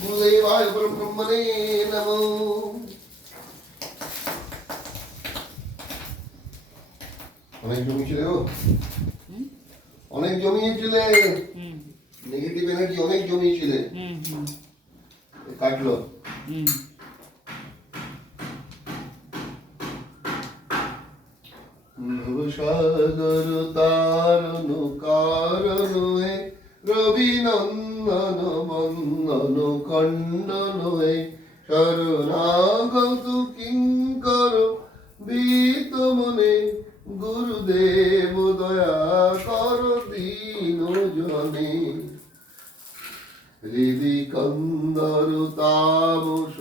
গুরুদেবায় পরব্রহ্মণে নমো অনেক জমি ছিল অনেক জমিয়েছিলে হুম নেগেটিভ এনার্জি অনেক জমিয়েছিলে কাটলো সাগর তারণ কারণ হে রবি নন্দন বন্দন খণ্ডন শরণাগত কিঙ্কর বীত মনে গুরুদেব দয়া কর দীন জনে হৃদি কন্দর তামস,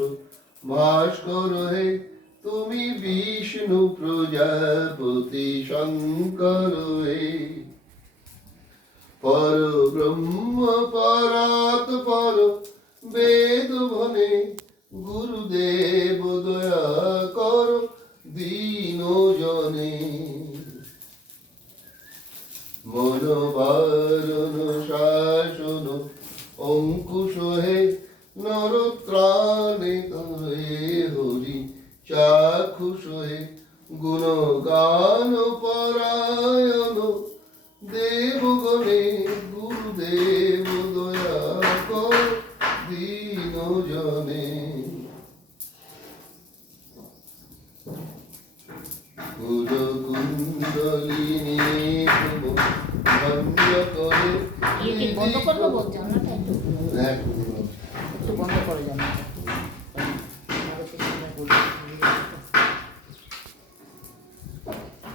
ভাস্কর হে, তুমি বিষ্ণু প্রজাপতি শঙ্কর হে। পর ব্রহ্ম পরাত পর বেদ ভনে, গুরুদেব দয়া কর দীন জনে মনোবারণ শাসন অঙ্কুশ হে, নরত্রাণে হে হরি চাক্ষুষ হে। গুণগান পরায়ণ কুলকুণ্ডলিনী ভঞ্জ করে ইয়ে কি বন্ধ করব জানাটা একটু একটু বন্ধ করে জানাটা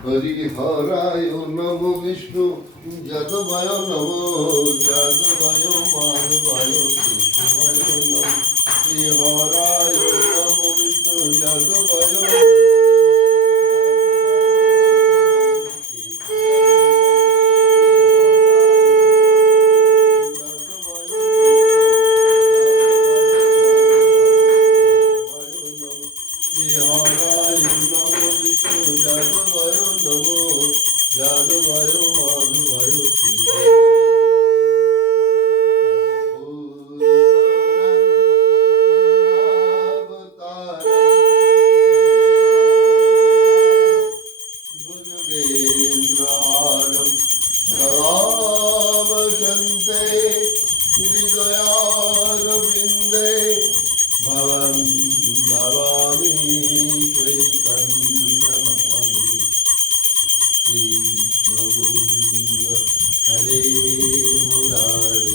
হরি হরায় নম বিষ্ণু যদবায় নম যদবায় মাধবায় কৃষ্ণায় শ্রী যাদবায় মাধবায় গুরুগেন্দ্রহারম সদাবসন্তে হৃদয়ারবিন্দে হরে মুরারে